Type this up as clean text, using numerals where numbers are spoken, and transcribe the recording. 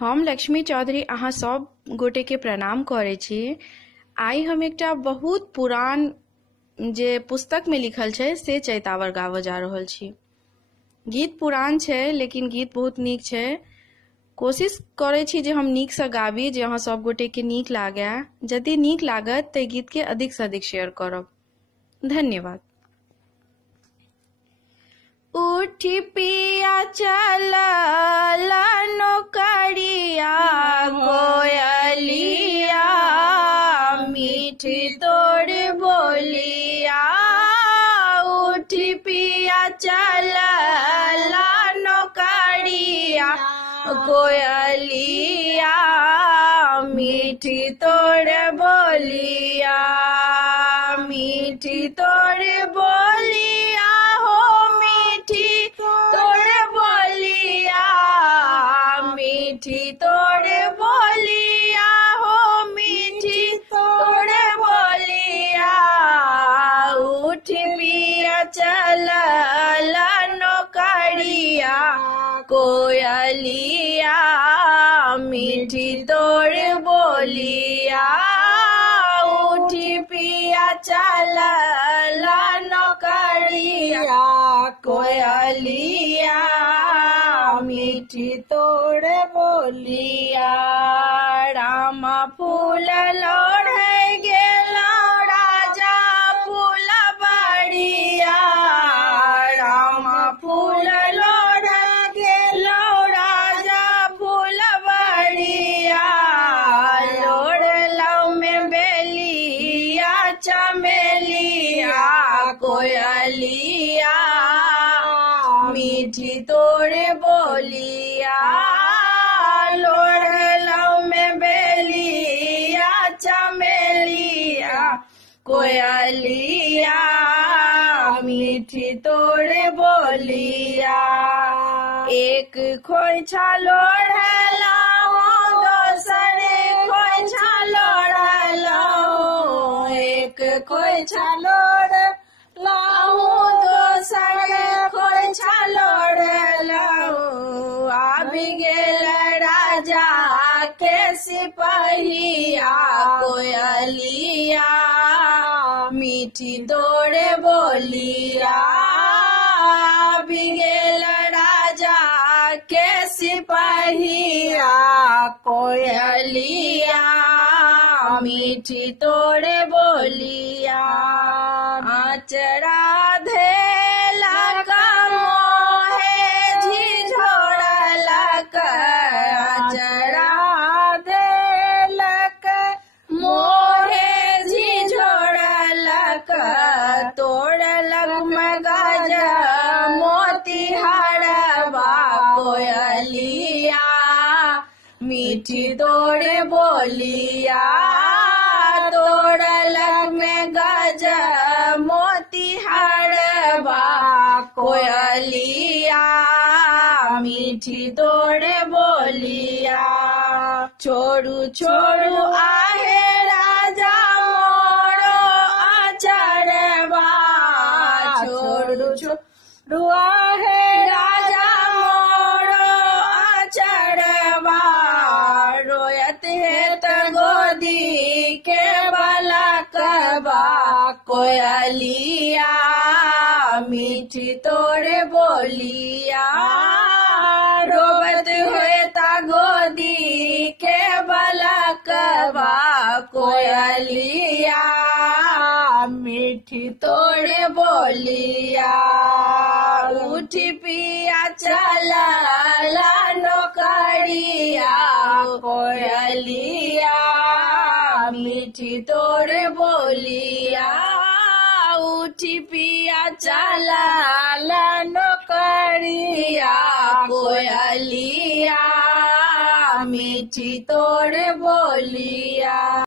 हम लक्ष्मी चौधरी अहाँ सब गोटे के प्रणाम करे छी। आई हम एकटा बहुत पुरान जे पुस्तक में लिखल छै से चैतावर गावऽ जा रहल छी। गीत पुरान छै लेकिन गीत बहुत नीक छै। कोशिश करे छी जे हम नीक से गाबी, जे अहाँ सब गोटे के नीक लागे। यदि नीक लागत ते गीत के अधिक से अधिक शेयर करब। धन्यवाद। उठी पिया चला नौकरिया कोयलिया, मीठी तोड़ बोलिया। उठी पिया चला नौकरिया कोयलिया, मीठी तोड़ बोलिया। मीठी तोड़ बोलिया हो, मीठी तोड़ बोलिया। मीठी तोड़ बोलिया हो, मीठी तोड़ बोलिया। उठ पिया चला नौकरिया कोयलिया, मीठी तोड़ बोलिया। उठ पिया चला नौकरिया कोयलिया, मीठी तोड़ बोलिया। रामा फूल लोढ़े गेला राजा फूल बड़िया। रामा फूल लोढ़े गेला राजा फूल बड़िया। लोढ़लौ में बेलिया चमेलिया कोयलिया, मीठी तोड़ बोलिया। लोढ़लौ में बेलिया चमेलिया कोयलिया, मीठी तोड़ बोलिया। एक खोइछा लोढ़लौ दोसरे खोइछा लोढ़लौ। एक खोइछा लोढ़लौ दोसरे खोइछा लोढ़लौ। आबि गेल राजा के सिपहिया कोयलिया, मीठी तोड़ बोलिया। आबि गेल राजा के सिपहिया कोयलिया, मीठी तोड़ बोलिया। आचरा धेलक मोहे झिझोड़लक। आचरा धेलक मोहे झिझोड़लक। तोड़लक मगज मोतिहारवा कोयलिया, मीठी तोड़ बोलिया। तोड़लक में गज मोतिहारवा कोयलिया, मीठी तोड़ बोलिया। छोड़ू छोड़ू आहे राजा मोरो आचरवा। छोड़ू छोड़ू आहे राजा मोरो आचरवा। रोयत हेत गोदी के बलकवा कोयलिया, मीठी तोड़ बोलिया। रोबत होता गोदी के बलकवा कोयलिया, मीठी तोड़ बोलिया। उठ पिया चला नौकरिया कोयलिया, मीठी तोड़ बोलिया। उठ पिया चला नौकरिया कोयलिया, मीठी तोड़ बोलिया।